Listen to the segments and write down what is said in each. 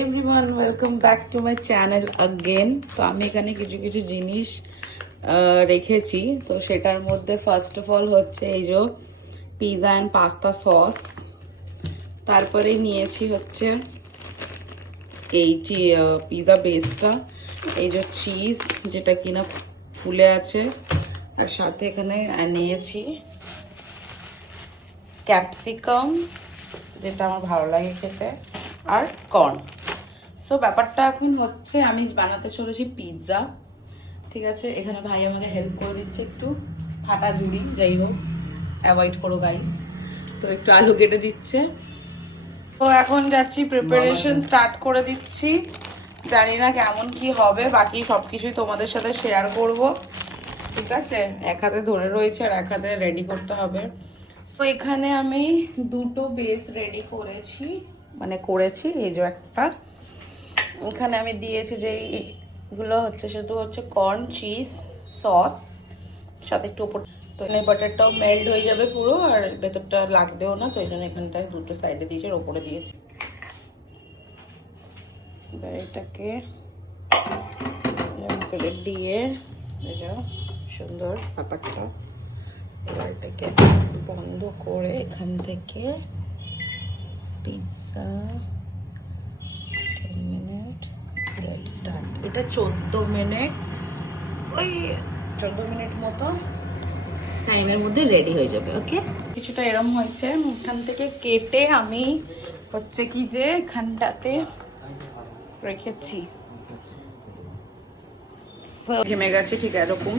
Everyone welcome back to my channel again. তো আমি এখানে কিছু কিছু জিনিস রেখেছি। তো সেটার মধ্যে ফার্স্ট অফ অল হচ্ছে এই যে পিৎজা অ্যান্ড পাস্তা সস। তারপরে নিয়েছি হচ্ছে এই পিৎজা বেসটা, এই যে চিজ যেটা কিনা ফুলে আছে, আর সাথে এখানে নিয়েছি ক্যাপসিকাম যেটা আমার ভালো লাগে খেতে, আর কর্ন। সো ব্যাপারটা এখন হচ্ছে আমি বানাতে চলেছি পিৎজা। ঠিক আছে, এখানে ভাই আমাকে হেল্প করে দিচ্ছে একটু, ফাটা ঝুড়ি যাই হোক অ্যাভয়েড করো গাইস। তো একটু আলু কেটে দিচ্ছে। তো এখন যাচ্ছি প্রিপারেশন স্টার্ট করে দিচ্ছি। জানি না কেমন কি হবে, বাকি সবকিছুই তোমাদের সাথে শেয়ার করব। ঠিক আছে, এক হাতে ধরে রয়েছে আর এক হাতে রেডি করতে হবে। তো এখানে আমি দুটো বেস রেডি করেছি, করেছি এই যে একটা। এখানে আমি দিয়েছি যে এগুলো হচ্ছে শুধু হচ্ছে কর্ন, চিজ, সস, সাথে একটু উপর। তো এখানে বাটারটাও মেল্ট হয়ে যাবে পুরো, আর ভেতরটা লাগবেও না। তো এই জন্য এখানটায় দুটো সাইডে দিয়েছি আর ওপরে দিয়েছি। এবার এটাকে করে দিয়ে সুন্দর ব্যাপারটা। এবার এটাকে বন্ধ করে এখান থেকে পিৎজা 10 মিনিট স্টার্ট। এটা 14 মিনিট, ওই 14 মিনিট মতো টাইমের মধ্যে রেডি হয়ে যাবে। ওকে, কিছুটা এরম হয়েছে। এখান থেকে কেটে আমি হচ্ছে কি যে এখানটাতে রেখেছি। ঘেমে গেছে ঠিক এরকম।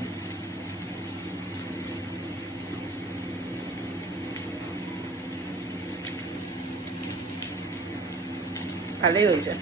ভালোই হয়ে যায়।